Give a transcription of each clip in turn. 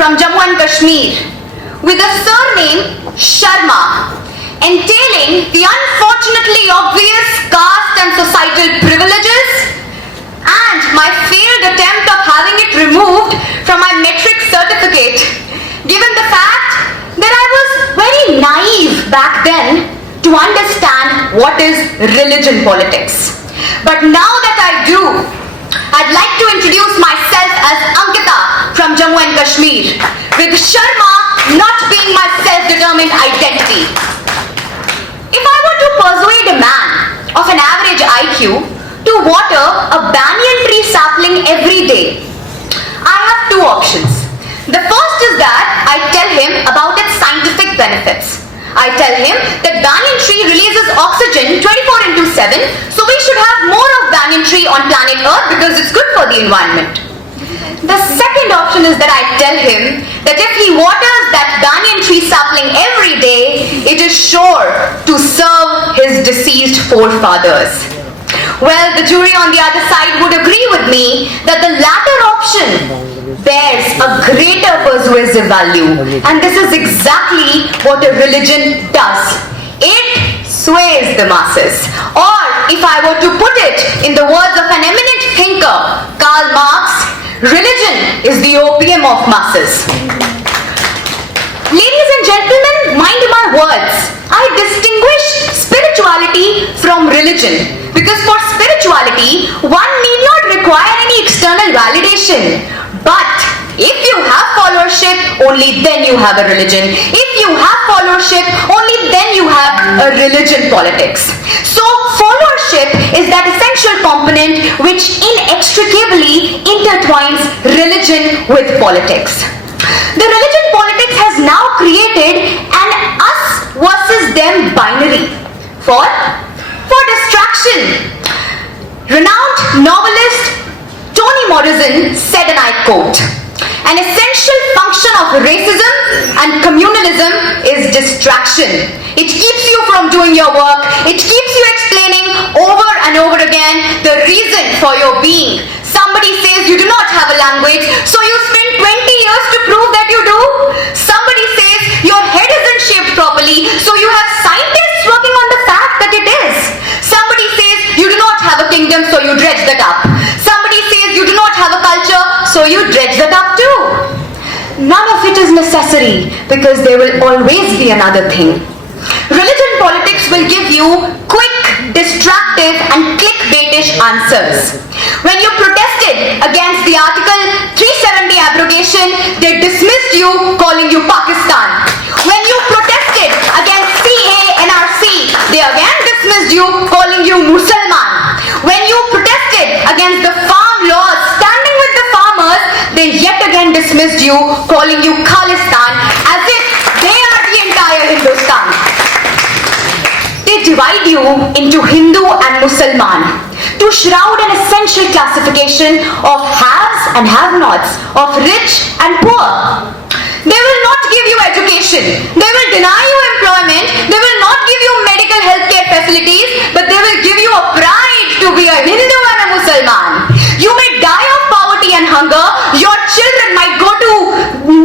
from Jammu and Kashmir with the surname Sharma, entailing the unfortunately obvious caste and societal privileges, and my failed attempt of having it removed from my metric certificate, given the fact that I was very naive back then to understand what is religion politics. But now that I do, I'd like to introduce myself as Ankita from Jammu and Kashmir, with Sharma not being my self-determined identity. If I were to persuade a man of an average IQ to water a banyan tree sapling every day, I have two options. The first is that I tell him about its scientific benefits. I tell him that banyan tree releases oxygen 24/7, so we should have more of banyan tree on planet Earth because it's good for the environment. The second option is that I tell him that if he waters that banyan tree sapling every day, it is sure to serve his deceased forefathers. Well, the jury on the other side would agree with me that the latter option bears a greater persuasive value, and this is exactly what a religion does. It sways the masses. Or, if I were to put it in the words of an eminent thinker, Karl Marx, religion is the opium of masses. Ladies and gentlemen, mind my words. I distinguish spirituality from religion because for spirituality, one need not require any external validation. But if you have followership, only then you have a religion. If you have followership, only then you have a religion politics. So followership is that essential component which inextricably intertwines religion with politics. The religion politics has now created an us versus them binary for distraction. Renowned novelist Toni Morrison said, and I quote, "An essential function of racism and communalism is distraction. It keeps you from doing your work. It keeps you explaining over and over again the reason for your being. Somebody says you do not have a language, so you spend 20 years to prove that you do. Somebody says your head isn't shaped properly, so you have scientists working on the fact that it is. Somebody says you do not have a kingdom, so you dredge that up. Somebody says you do not have a culture, so you dredge that up too. None of it is necessary because there will always be another thing. Religion politics will give you quick, distractive and clickbaitish answers. When you protested against the Article 370 abrogation, they dismissed you, calling you Pakistan. When you protested against CA/NRC, they again dismissed you, calling you Musalman. When you protested against the farm laws, standing with the farmers, they yet again dismissed you, calling you Khalistan, as if they are the entire Hindustan. They divide you into Hindu and Musalman to shroud an essential classification of haves and have-nots, of rich and poor. They will not give you education. They will deny you employment. They will not give you medical healthcare facilities, but they will give you a pride to be a Hindu and a Musalman. You may die of poverty and hunger. Your children might go to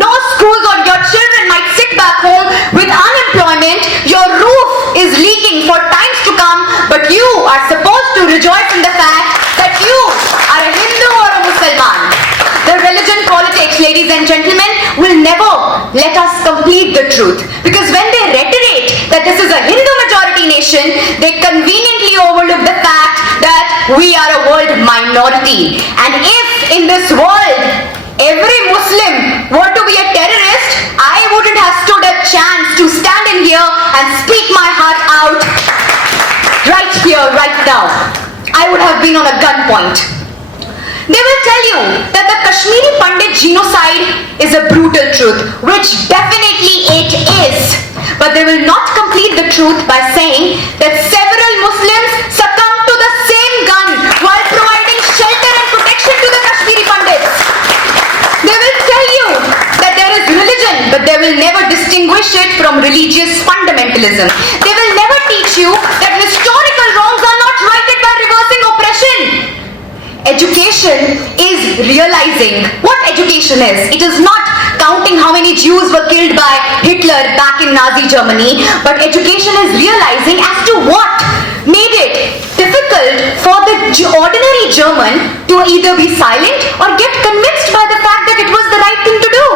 no schools, or your children might sit back home with unemployment. Your roof is leaking for times to come, but you are supposed to rejoice in the fact that you are a Hindu or a Musalman. The religion politics, ladies and gentlemen, will never let us complete the truth, because when they reiterate that this is a Hindu majority nation, they conveniently overlook the fact that we are a world minority. And if in this world every Muslim were to be a terrorist, I wouldn't have stood a chance to stand in here and speak my heart out right here, right now. I would have been on a gunpoint. They will tell you that the Kashmiri Pandit genocide is a brutal truth, which definitely it is. But they will not complete the truth by saying that several Muslims succumbed to the same gun while providing shelter and protection to the Kashmiri Pandits. They will tell you that there is religion, but they will never distinguish it from religious fundamentalism. They will never teach you that historical wrongs are not righted by reversing oppression. Education is realizing what education is. It is not counting how many Jews were killed by Hitler back in Nazi Germany, but education is realizing as to what made it difficult for the ordinary German to either be silent or get convinced by the fact that it was the right thing to do.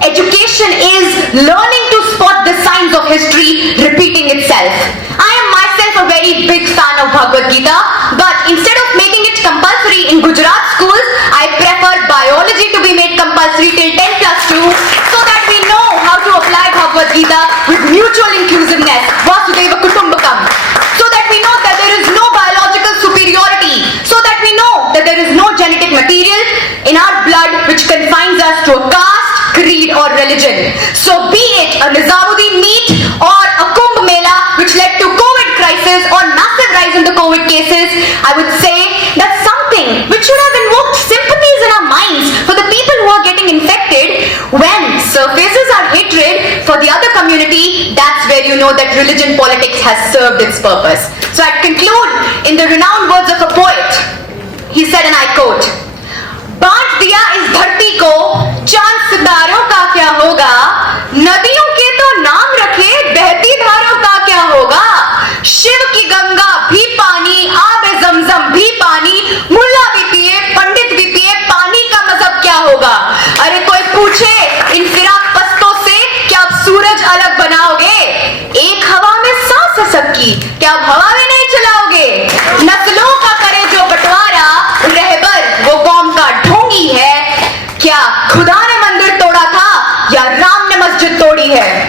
Education is learning to spot the signs of history repeating itself. I am myself a very big fan of Bhagavad Gita, but instead of making it compulsory in Gujarat schools, I prefer biology to be made compulsory till 10 plus 2 so that we know how to apply Bhagavad Gita with mutual inclusiveness, Vasudeva Kutumbakam, so that we know that there is no biological superiority, so that we know that there is no genetic material in our blood which confines us to a caste, creed or religion. So be it a Nizamuddin meet or a Kumbh Mela which led to COVID crisis or massive rise in the COVID cases, I would say that's something which should have invoked sympathies in our minds for the people who are getting infected. When surfaces our hatred for the other community, that's where you know that religion politics has served its purpose. So I'd conclude in the renowned words of a poet. He said, and I quote, बांट दिया इस धरती को, चांद सितारों का क्या होगा, नदियों के तो नाम रखे, बहती धारों का क्या होगा, शिव की गंगा भी पानी, आबे जमजम भी पानी, मुल्ला भी पिए, पंडित भी पिए, पानी का मजहब क्या होगा। अरे कोई पूछे इन फिराक पस्तों से क्या आप सूरज अलग बनाओगे, एक हवा में सांस है सबकी, क्या आप हवा में नहीं चलाओगे, नस्लों का करे जो बंटवारा, रहबर वो कौम का ढोंगी है, क्या खुदा ने मंदिर तोड़ा था या राम ने मस्जिद तोड़ी है।